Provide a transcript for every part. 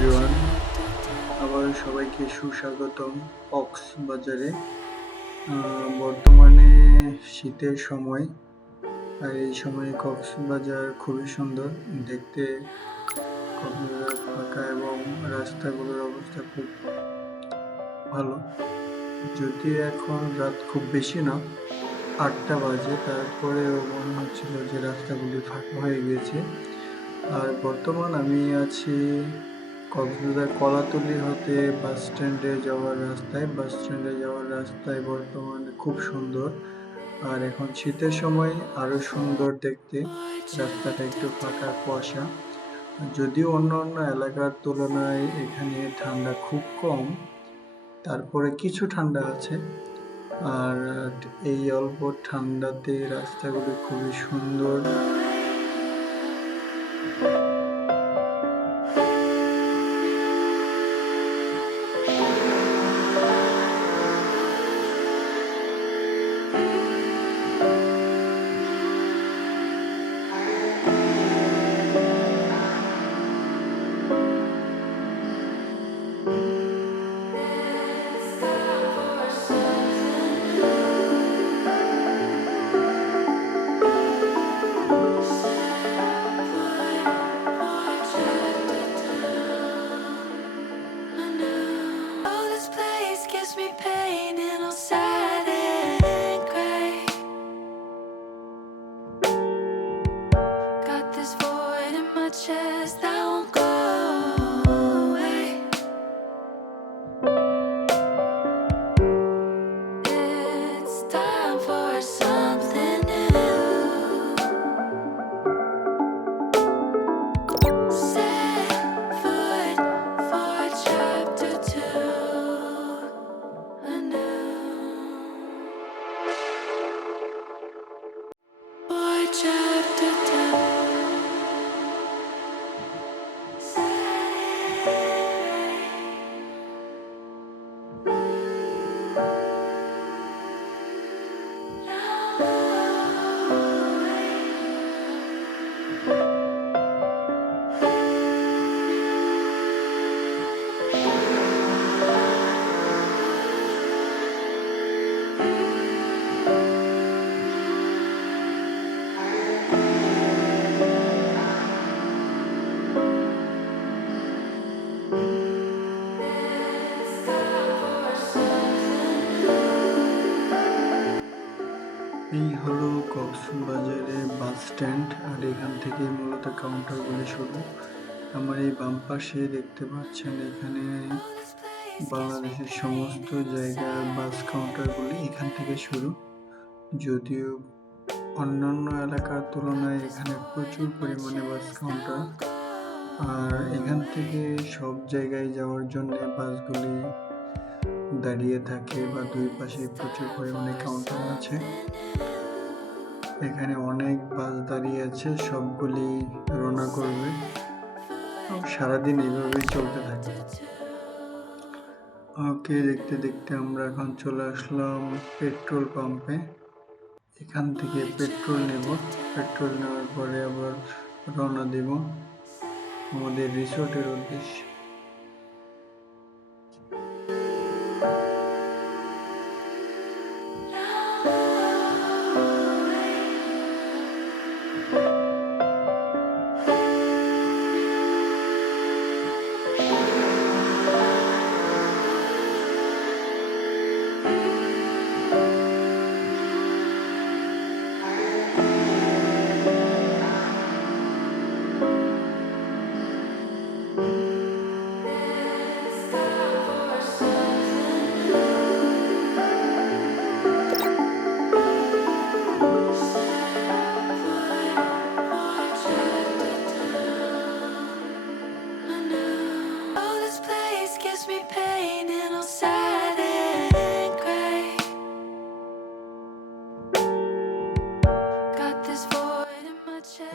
এভরিওয়ান, আবার সবাইকে সুস্বাগতম কক্সবাজারে। বর্তমানে শীতের সময়, আর এই সময়ে কক্সবাজার খুবই সুন্দর দেখতে। কক্সবাজার ফাঁকা এবং রাস্তাগুলোর অবস্থা খুব ভালো। যদিও এখন রাত খুব বেশি না, 8টা বাজে, তারপরেও মনে হচ্ছিল যে রাস্তাগুলি ফাঁকা হয়ে গেছে। আর বর্তমান আমি আছি কক্সবাজার কলাতলী হতে বাস স্ট্যান্ডে যাওয়ার রাস্তায় বর্তমানে খুব সুন্দর। আর এখন শীতের সময় আরো সুন্দর দেখতে, রাস্তাটা একটু ফাঁকা কুয়াশা। যদিও অন্য এলাকার তুলনায় এখানে ঠান্ডা খুব কম, তারপরে কিছু ঠান্ডা আছে। আর এই অল্প ঠান্ডাতে রাস্তাগুলি খুবই সুন্দর। এই হলো কক্সবাজারের বাস স্ট্যান্ড, আর এখান থেকে মূলত কাউন্টারগুলি শুরু। আমার এই বাম পাশে দেখতে পাচ্ছেন, এখানে বাংলাদেশের সমস্ত জায়গার বাস কাউন্টারগুলি এখান থেকে শুরু। যদিও অন্যান্য এলাকার তুলনায় এখানে প্রচুর পরিমাণে বাস কাউন্টার, আর এখান থেকে সব জায়গায় যাওয়ার জন্য বাসগুলি দাঁড়িয়ে থাকে, বা দুই পাশে প্রচুর পরিমাণে কাউন্টার আছে। এখানে অনেক বাস দাঁড়িয়ে আছে, সবগুলি রওনা করবে, সারাদিন এইভাবেই চলতে থাকে। ওকে, দেখতে দেখতে আমরা এখন চলে আসলাম পেট্রোল পাম্পে। এখান থেকে পেট্রোল নেওয়ার পরে আবার রওনা দেব আমাদের রিসোর্টের উদ্দেশ্যে।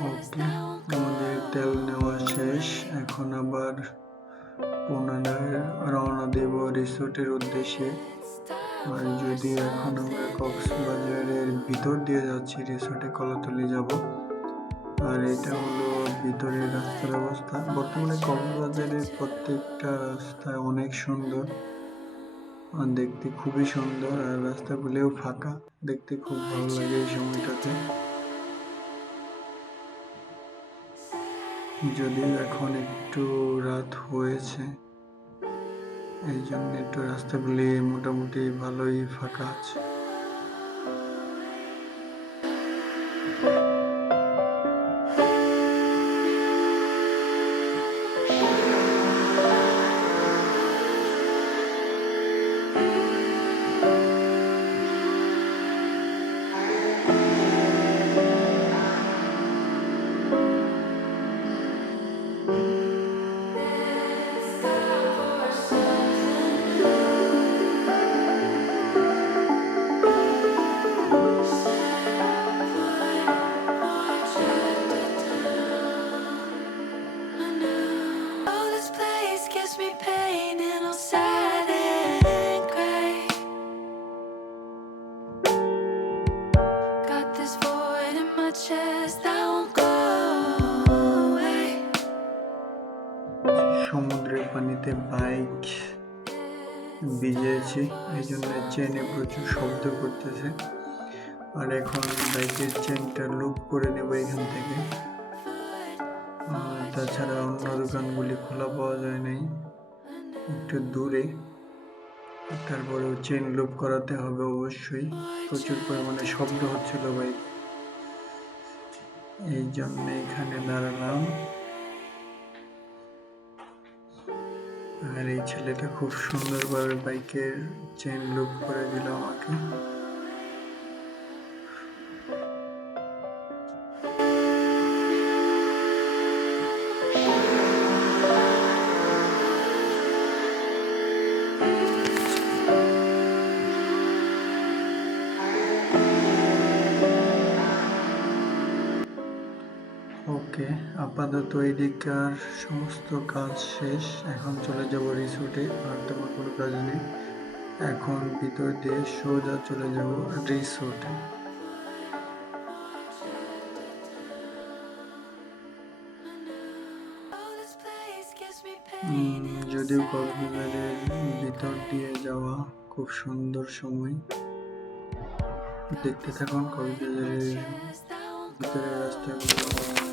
ওকে, আমাদের তেল নেওয়া শেষ, এখন আবার পুনরায় রওনা দেব রিসোর্টের উদ্দেশ্যে। আর যদি এখন আমরা কক্সবাজারের ভিতর দিয়ে যাচ্ছি, রিসোর্টে কলাতলি যাব। আর এটা হলো ভিতরের রাস্তার অবস্থা। বর্তমানে কক্সবাজারের প্রত্যেকটা রাস্তা অনেক সুন্দর, আর দেখতে খুবই সুন্দর, আর রাস্তাগুলোও ফাঁকা, দেখতে খুব ভালো লাগে এই সময়টাতে। যদিও এখন একটু রাত হয়েছে, এই জন্য একটু রাস্তাগুলি মোটামুটি ভালোই ফাঁকা আছে। সমুদ্রের পানিতে বাইক ভিজেছি, এই জন্য চেনে প্রচুর শব্দ করতেছে। আর এখন বাইকের চেনটা লুপ করে নেব এখান থেকে। তাছাড়া অন্য দোকানগুলি খোলা পাওয়া যায় নাই, একটু দূরে, তারপরেও চেন লুপ করাতে হবে অবশ্যই। প্রচুর পরিমাণে শব্দ হচ্ছিল বাইকে, এই জন্য এখানে দাঁড়ালাম। আর এই ছেলেটা খুব সুন্দরভাবে বাইকের চেন লুপ করে দিল আমাকে। ওকে, আপাতত এদিককার সমস্ত কাজ শেষ, এখন চলে যাব রিসোর্টে। আর তেমন কোনো কাজ নেই, এখন ভিতর দিয়ে সোজা চলে যাব রিসোর্টে। যদিও কক্সবাজারের ভিতর দিয়ে যাওয়া খুব সুন্দর সময়, দেখতে থাকুন কক্সবাজারের ভিতরের রাস্তাগুলো।